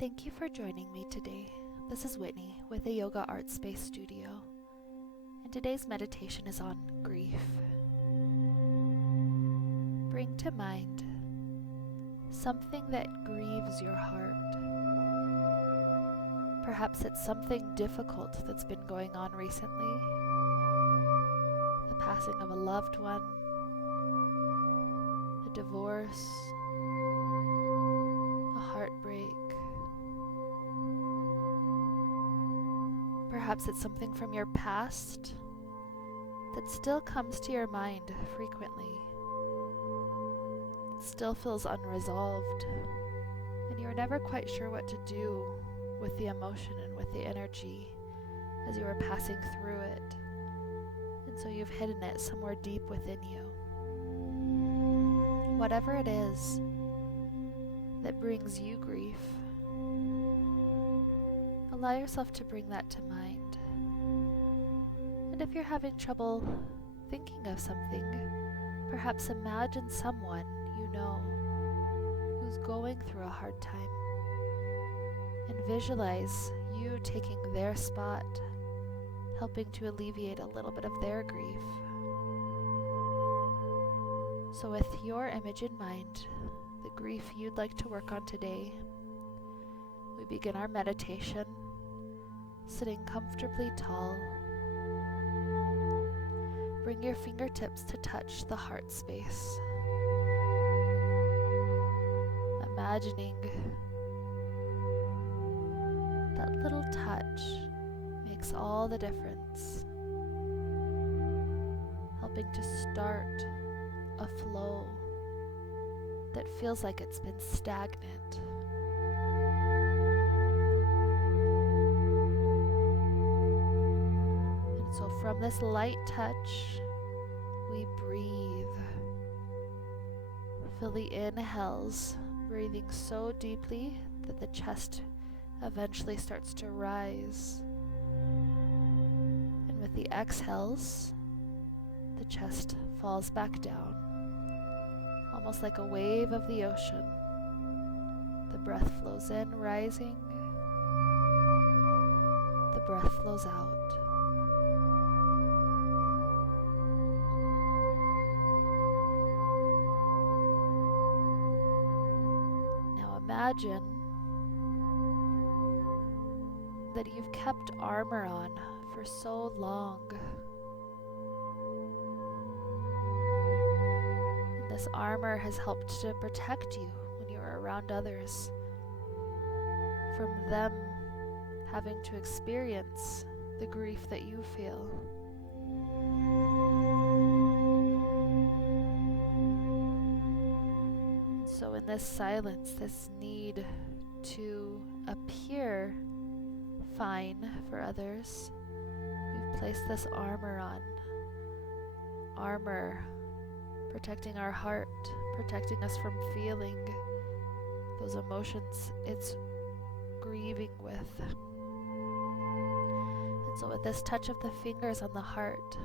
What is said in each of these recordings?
Thank you for joining me today. This is Whitney with a Yoga Art Space Studio, and today's meditation is on grief. Bring to mind something that grieves your heart. Perhaps it's something difficult that's been going on recently, the passing of a loved one, a divorce, a heartbreak. Perhaps it's something from your past that still comes to your mind frequently. It still feels unresolved, and you're never quite sure what to do with the emotion and with the energy as you are passing through it. And so you've hidden it somewhere deep within you. Whatever it is that brings you grief, allow yourself to bring that to mind. And if you're having trouble thinking of something, perhaps imagine someone you know who's going through a hard time, and visualize you taking their spot, helping to alleviate a little bit of their grief. So with your image in mind, the grief you'd like to work on today, we begin our meditation sitting comfortably tall. Bring your fingertips to touch the heart space. Imagining that little touch makes all the difference, helping to start a flow that feels like it's been stagnant. And so from this light touch, we breathe. Feel the inhales, breathing so deeply that the chest eventually starts to rise. And with the exhales, the chest falls back down, almost like a wave of the ocean. The breath flows in, rising. The breath flows out. Now imagine that you've kept armor on for so long. And this armor has helped to protect you when you're around others from them having to experience the grief that you feel. So in this silence, this need to appear fine for others, we've placed this armor on. Armor protecting our heart, protecting us from feeling those emotions it's grieving with. And so with this touch of the fingers on the heart,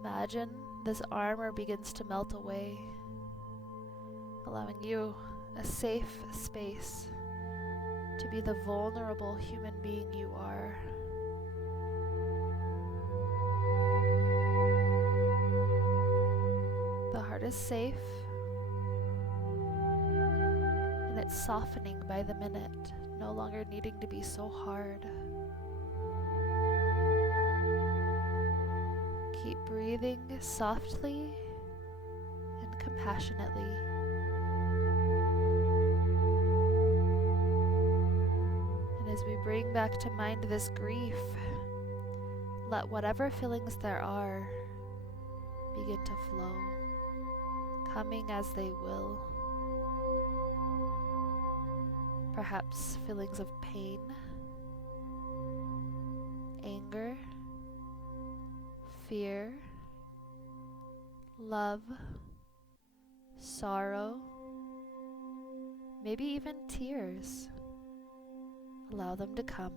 imagine this armor begins to melt away, allowing you a safe space to be the vulnerable human being you are. The heart is safe, and it's softening by the minute, no longer needing to be so hard. Keep breathing softly and compassionately. As we bring back to mind this grief, let whatever feelings there are begin to flow, coming as they will. Perhaps feelings of pain, anger, fear, love, sorrow, maybe even tears. Allow them to come.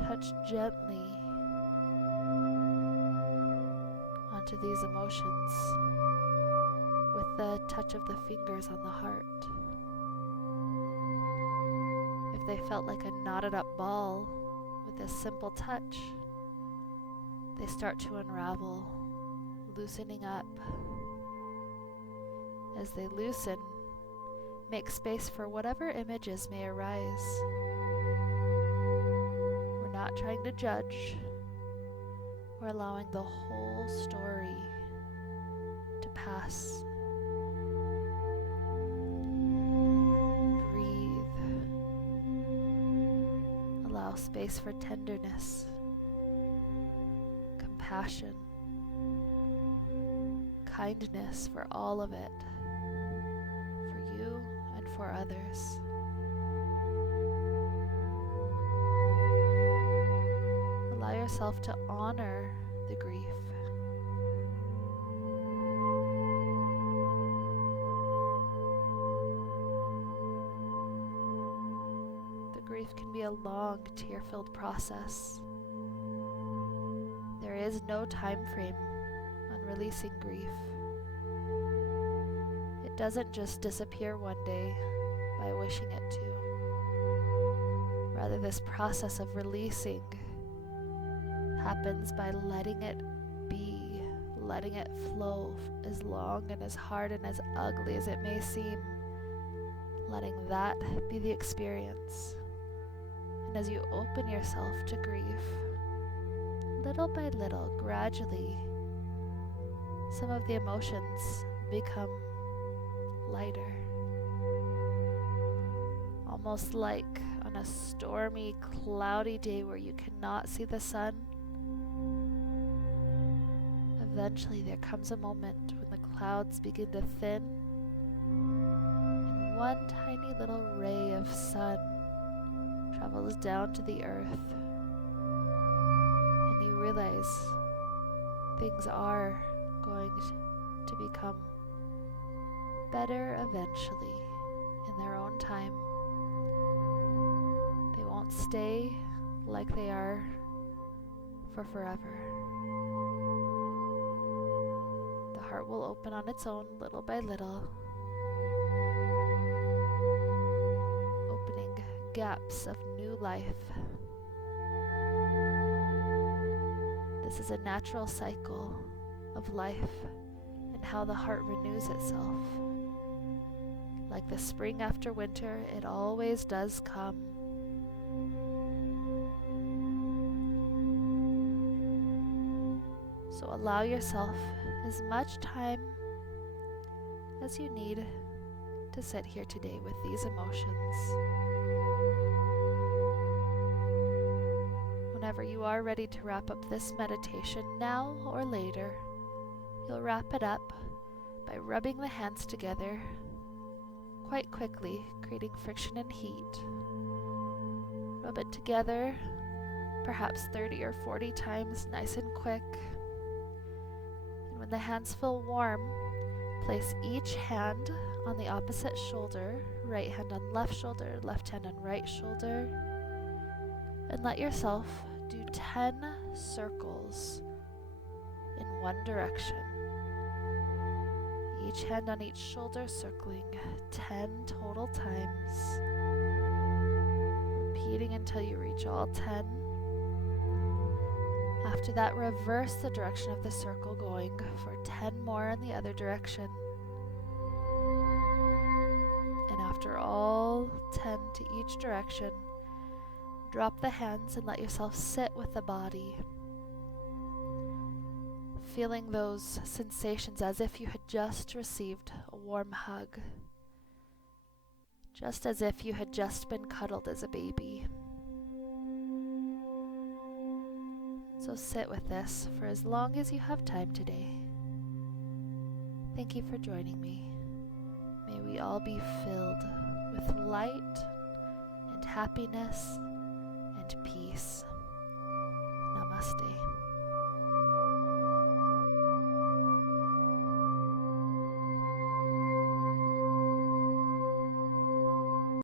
Touch gently onto these emotions with the touch of the fingers on the heart. If they felt like a knotted up ball, with this simple touch, they start to unravel, loosening up. As they loosen, make space for whatever images may arise. We're not trying to judge. We're allowing the whole story to pass. Breathe. Allow space for tenderness, compassion, kindness for all of it, for you and for others. Allow yourself to honor the grief. The grief can be a long, tear-filled process. There is no time frame on releasing grief. It doesn't just disappear one day by wishing it to. Rather, this process of releasing happens by letting it be, letting it flow, as long and as hard and as ugly as it may seem, letting that be the experience. And as you open yourself to grief, little by little, gradually, some of the emotions become lighter. Almost like on a stormy, cloudy day where you cannot see the sun. Eventually there comes a moment when the clouds begin to thin and one tiny little ray of sun travels down to the earth, and you realize things are going to become better eventually in their own time. They won't stay like they are for forever. The heart will open on its own little by little, opening gaps of new life. This is a natural cycle of life and how the heart renews itself. Like the spring after winter, it always does come. So allow yourself as much time as you need to sit here today with these emotions. Whenever you are ready to wrap up this meditation, now or later, you'll wrap it up by rubbing the hands together quite quickly, creating friction and heat. Rub it together, perhaps 30 or 40 times, nice and quick. And when the hands feel warm, place each hand on the opposite shoulder, right hand on left shoulder, left hand on right shoulder, and let yourself do 10 circles in one direction. Each hand on each shoulder circling 10 total times, repeating until you reach all 10. After that, reverse the direction of the circle, going for 10 more in the other direction. And after all 10 to each direction, drop the hands and let yourself sit with the body, feeling those sensations as if you had just received a warm hug, just as if you had just been cuddled as a baby. So sit with this for as long as you have time today. Thank you for joining me. May we all be filled with light and happiness and peace. Namaste.